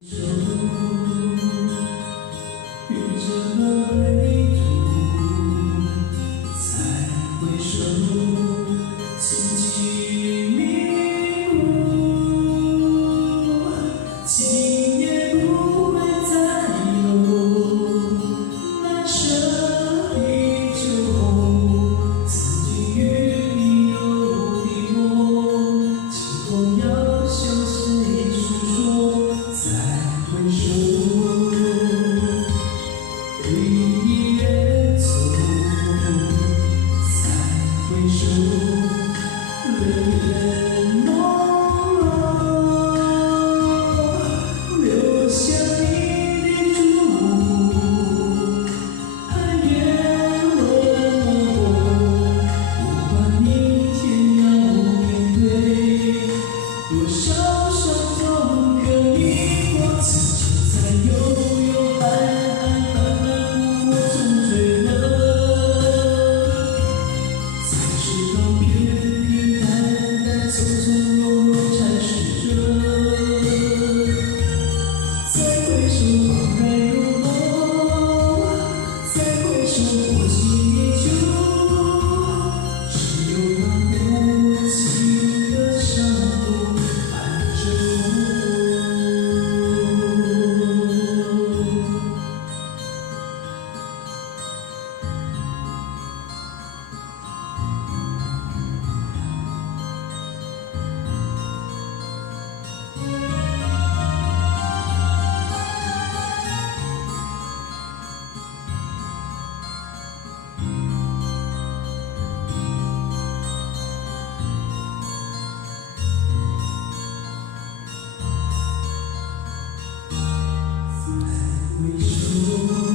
手遇着了旅途，才回首，荆棘迷雾，今夜不会再有难舍的酒红。曾经与你有的梦，今后要向谁诉说？再回首，回忆越走，再回首，泪眼朦胧，留下你的祝福，寒夜温暖我，不管明天要面对多少伤痛可以过，曾经在幽幽暗暗、反反复复中坠落，才知道平平淡淡、从从容容才是真。再回首，恍然如梦；再回首，过尽依旧。只有那无情的伤痛伴着我。回首。